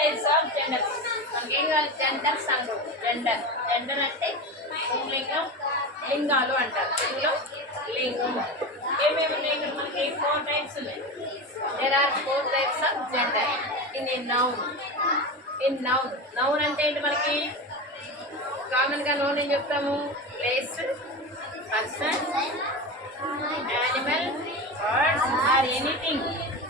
Types of gender. మనకి ఏం కావాలి? జెండర్స్ అంటారు. జెండర్ జెండర్ అంటే పుంలింగం, లింగాలు అంటారు. తెలుగులో లింగం. ఏమేమి ఉన్నాయి ఇక్కడ? మనకి 4 టైప్స్ ఉన్నాయి. There are 4 types of gender in a noun. In noun. Noun అంటే ఏంటి? మనకి కామన్గా నౌన్ ఏం చెప్తాము? Place, person, animal, birds or anything.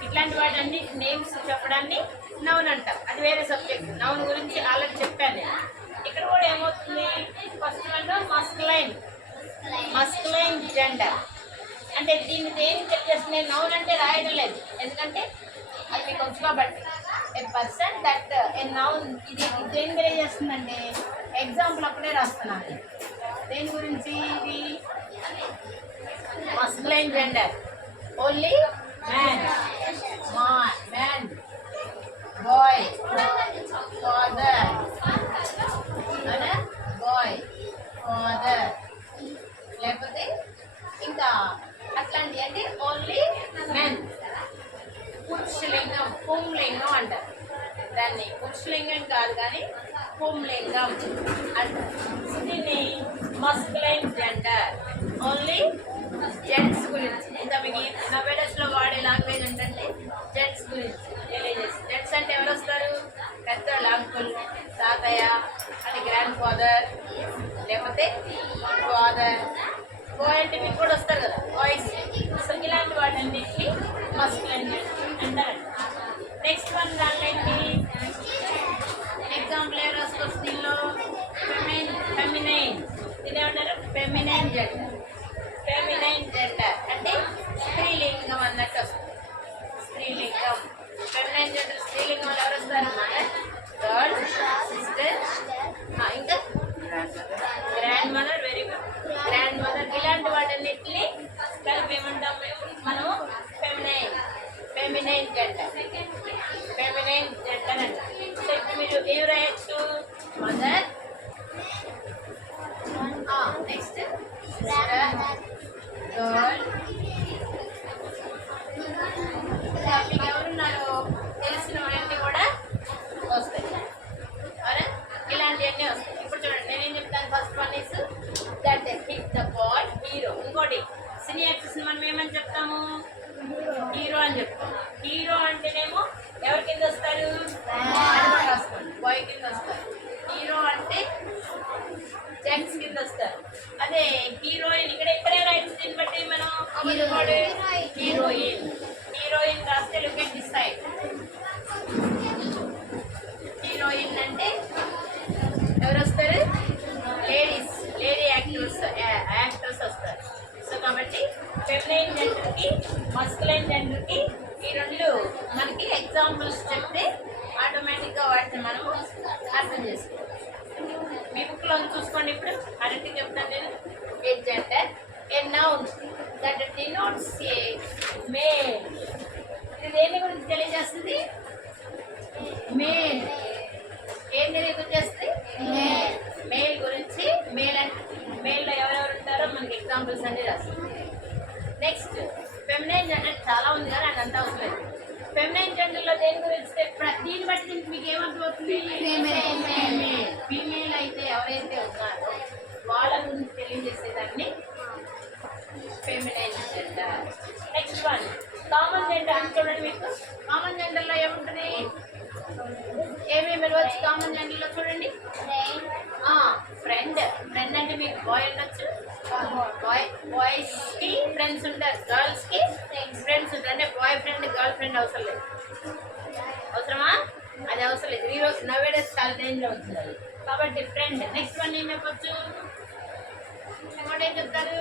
ఇట్లాంటి వాటి అన్ని నేమ్స్ చెప్పడాన్ని నౌన్ అంటాం. అది వేరే సబ్జెక్ట్. నౌన్ గురించి ఆల్రెడీ చెప్పాను నేను. ఇక్కడ కూడా ఏమవుతుంది? First one masculine. Masculine gender అంటే దీన్ని ఏం చెక్ చేస్తుంది? నౌన్ అంటే రాయడం లేదు, ఎందుకంటే అది మీకు వచ్చు కాబట్టి. ఏ పర్సన్ దట్ ఏ నౌన్. ఇది దేని గురించి చేస్తుందండి? ఎగ్జాంపుల్ అప్పుడే రాస్తున్నాను. దేని గురించి? ఇది masculine gender. Only man, man, boy, father, boy, father, లేకపోతే ఇంకా అట్లాంటి అంటే ఓన్లీ మెన్. పురుషలింగం, పుంలింగం అంటారు దాన్ని. పురుషలింగం కాదు కానీ పుంలింగం అంటారు. దీన్ని మస్కులైన్ జెండర్. ఓన్లీ జెంట్స్ గురించి. ఇంకా మీకు నవేడస్లో వాడే లాంగ్వేజ్ ఏంటంటే జెంట్స్ గురించి తెలియజేస్తుంది. జెంట్స్ అంటే ఎవరు వస్తారు? పెద్దవాళ్ళు, అంకుల్, తాతయ్య అంటే గ్రాండ్ ఫాదర్, లేకపోతే ఫాదర్. బాయ్ అంటే మీకు కూడా వస్తారు కదా, బాయ్స్. సో ఇలాంటి వాటన్నిటిని మస్కులైన్ అంటారు. నెక్స్ట్ వన్ దాంట్లో ఏంటి? ఎగ్జాంపుల్ ఏ రాసుకోవచ్చు దీనిలో? ఫెమినైన్. దీని ఏమంటారు? Feminine gender. ఫెమినైన్ జెండర్ అంటే స్త్రీలింగం అన్నట్టు వస్తుంది. స్త్రీలింగం. ఫెమినైన్ జెండర్ స్త్రీలింగం ఎవరు వస్తారు? గర్ల్, సిస్టర్, ఇంకా grand mother. Very good, grand mother. ఇలాంటి వాటన్నిటిని కలిపి ఏమంటాం మనము? Feminine. Feminine gender. Feminine gender అంట. సో ఇప్పుడు మీరు ఏం రాయొచ్చు? Mother, next girl. మీకు ఎవరున్నారో తెలిసిన వాళ్ళన్నీ కూడా వస్తాయి. అవునా? ఇలాంటివన్నీ వస్తాయి. ఇప్పుడు చూడండి నేనేం చెప్తాను. First one is that hit the ball, hero. ఇంకోటి సినీ యాక్టర్స్ మనం ఏమని చెప్తాము? హీరో అని చెప్తాం. హీరో అంటేనేమో ఎవరి కింద వస్తారు? బాయ్ కింద వస్తారు. హీరో అంటే జెంట్స్ కింద వస్తారు. అదే హీరోయిన్ ఇక్కడ ఎక్కడే రైట్స్ దీన్ని బట్టి మనం హీరోయిన్. హీరోయిన్ రాస్తే look at this side. Heroine అంటే ఎవరు వస్తారు? లేడీస్, లేడీ యాక్టర్స్ వస్తారు. సో కాబట్టి ఫెమినైన్ జెండర్కి, మస్కులైన్ జెండర్కి ఈ రెండు మనకి ఎగ్జాంపుల్స్ చెప్తే ఆటోమేటిక్గా వాటిని మనము అర్థం చేసుకోవాలి. మీ బుక్లో చూసుకోండి. ఇప్పుడు అన్నిటికీ చెప్తాను నేను. A gender, a noun that denotes a male. ఇది దేని గురించి తెలియజేస్తుంది? మేల్. ఏం తెలియజేస్తుంది? మేల్ గురించి. మేల్ అంటే మేల్లో ఎవరెవరు ఉంటారో మనకి ఎగ్జాంపుల్స్ అన్ని రాస్తుంది. నెక్స్ట్ ఫెమినైన్ జెండర్ చాలా ఉంది కానీ అదంతా అవసరం లేదు. ఫెమినైన్ జెండర్లో దేని గురించి? దీన్ని బట్టి మీకు ఏమర్థమవుతుంది? ఫీమేల్ అయితే ఎవరైతే ఉన్నారో వాళ్ళ గురించి తెలియజేసేదాన్ని feminine gender. Next one common gender అని చూడండి. మీకు కామన్ జెండర్లో ఏముంటుంది? ఏమేమి వెళ్ళవచ్చు కామన్ జెండర్లో? చూడండి. ఫ్రెండ్. ఫ్రెండ్ అంటే మీకు బాయ్ ఉండొచ్చు. బాయ్స్కి ఫ్రెండ్స్ ఉంటారు, గర్ల్స్కి ఫ్రెండ్స్ ఉంటారు. అంటే బాయ్ ఫ్రెండ్, గర్ల్ ఫ్రెండ్ అవసరం లేదు. అవసరమా? అది అవసరం లేదు. ఈరోజు నవేడేస్ చాలా రేంజ్లో అవుతుంది అది. కాబట్టి ఫ్రెండ్. నెక్స్ట్ వన్ ఏం చెప్పచ్చు? ఇంకోటి ఏం చెప్తారు?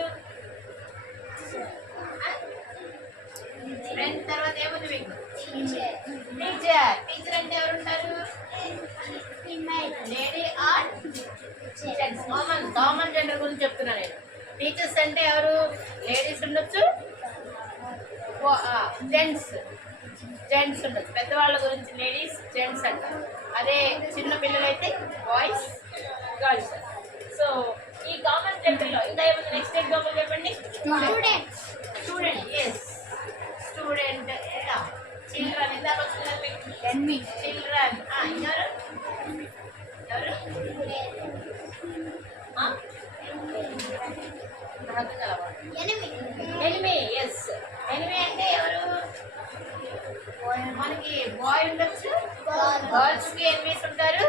ఫ్రెండ్ తర్వాత ఏముంది మీకు? టీచర్. టీచర్ అంటే ఎవరు ఉంటారు? Lady are gents. Common gender గురించి చెప్తున్నా నేను. టీచర్స్ అంటే ఎవరు? లేడీస్ ఉండొచ్చు, జెంట్స్ ఉండొచ్చు. పెద్దవాళ్ళ గురించి లేడీస్, జెంట్స్ అంటారు. అదే చిన్న పిల్లలైతే బాయ్స్, గర్ల్స్. సో ఈ కామన్ జెండర్లో ఇంకా ఏముంది? నెక్స్ట్ ఎగ్జాంపుల్ చెప్పండి. స్టూడెంట్. Yes, student. చిల్డ్రన్. ఇందాక వస్తున్నారు మీకు చిల్డ్రన్. ఇంకెవరు ఎవరు ఎనిమి. ఎస్, ఎనిమి అంటే ఎవరు? మనకి బాయ్ ఉండొచ్చు, గర్ల్స్ కి ఎనిమీస్ ఉంటారు,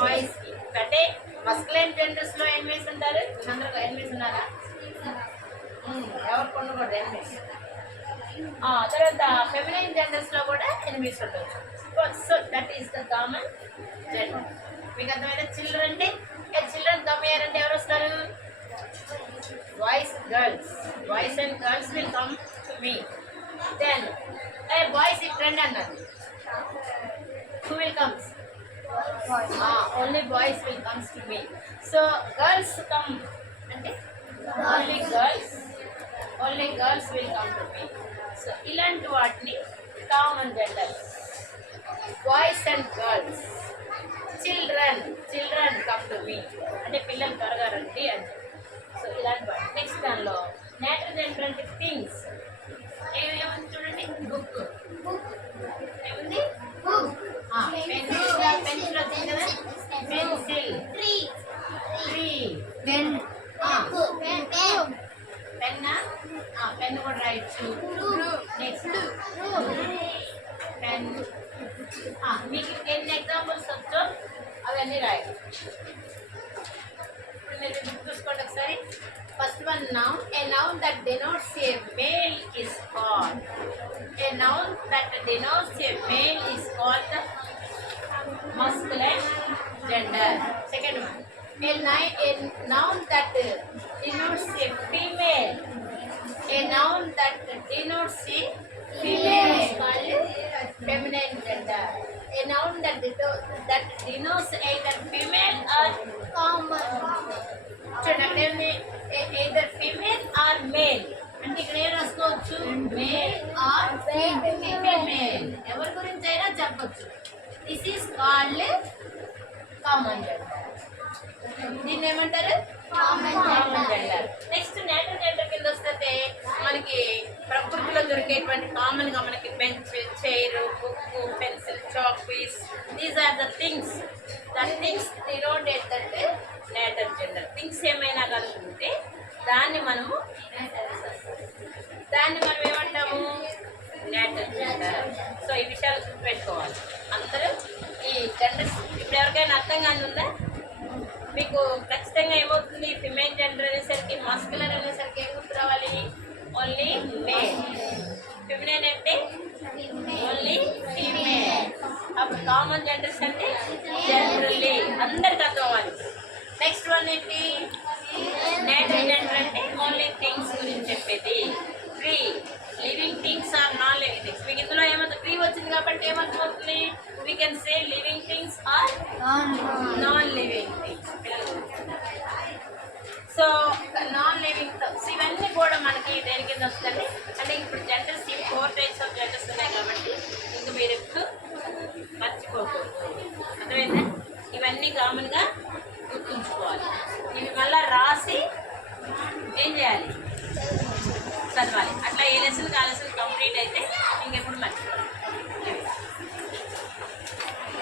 బాయ్స్ కి. అంటే మస్కులైన్ జెండర్స్ లో ఎనిమీస్ ఉంటారు. అందరూ ఎనిమీస్ ఉన్నారా? ఎవరు ఉండకూడదు ఎనిమీస్. తర్వాత ఫెమినైన్ జెండర్స్ లో కూడా ఎనిమీస్ ఉండొచ్చు. So that is the common gender. మీకు అర్థమైతే చిల్డ్రన్ అంటే చిల్డ్రన్ కమ్ హియర్ అంటే ఎవరు వస్తారు? Boys, girls. Boys and girls will come to me. Then boys ఈ ఫ్రెండ్ అన్నారు. Who will comes? Only boys will comes to me. So girls come అంటే only girls will come to me. So ఇలాంటి వాటిని common gender. Boys and girls. Children come to me అంటే పిల్లలు త్వరగా రండి అని. సో ఇలాంటి వాటి. నెక్స్ట్ దానిలో నేటర్ జెండర్ అంటే థింగ్స్. ఏముంది చూడండి, బుక్ ఏముంది? పెన్సిల్ వచ్చింది కదా, పెన్సిల్. ట్రీ, పెన్నా, పెన్ కూడా రాయొచ్చు. Next pen. మీకు ఎన్ని ఎగ్జాంపుల్స్ వచ్చో అవన్నీ రాయొచ్చు. ఇప్పుడు మీరు బుక్ చూసుకోండి ఒకసారి. First one, noun. A noun that denotes a male is called. A noun that denotes a male is called the masculine gender. Second one, a noun that denotes a female. A noun that denotes a female is called feminine gender. A noun that denotes either female or common. చూడండి, either female or male అంటే ఇక్కడ ఏం రాసుకోవచ్చు? Male or female, ఎవరి గురించి అయినా చెప్పొచ్చు. This is called common gender. దీన్ని ఏమంటారు? Common gender. Next neuter gender కింద వస్తే మనకి ప్రకృతిలో దొరికేటువంటి కామన్ గా మనకి bench, chair, book, pencil, chalk piece. These are the things. That things denoted that neuter gender. Things ఏమైనా కలుగుతుంటే దాన్ని మనం ఏమంటాము? నేటర్ జెండర్. సో ఈ విషయాలు గుర్తుపెట్టుకోవాలి అందరూ. ఈ జెండర్స్ ఇప్పుడు ఎవరికైనా అర్థం కాని ఉందా? మీకు ఖచ్చితంగా ఏమవుతుంది? ఫిమేల్ జెండర్ అనేసరికి, మస్కులర్ అనేసరికి ఏం గుర్తు రావాలి? Only male. ఫిమినైన్ అంటే ఓన్లీ ఫీమేల్. అప్పుడు కామన్ జెండర్స్ అంటే జనరల్లీ. అందరికి అర్థం అవ్వాలి. నెక్స్ట్ వన్ ఏంటి? నేటర్ జెండర్ అంటే ఓన్లీ థింగ్స్ గురించి చెప్పేది. Tree, living things or non living things. మీకు ఇందులో ఏమవుతుంది? ట్రీ వచ్చింది కాబట్టి ఏమవుతుంది? We can say living things or non living things. So non living things ఇవన్నీ కూడా మనకి దేని కింద వస్తుంది అంటే ఇప్పుడు జెండర్స్ 4 టైప్స్ ఆఫ్ జెండర్స్ ఉన్నాయి కాబట్టి ఇంక మీరు ఎప్పుడు మర్చిపోకూడదు. అర్థమైందా? ఇవన్నీ కామన్గా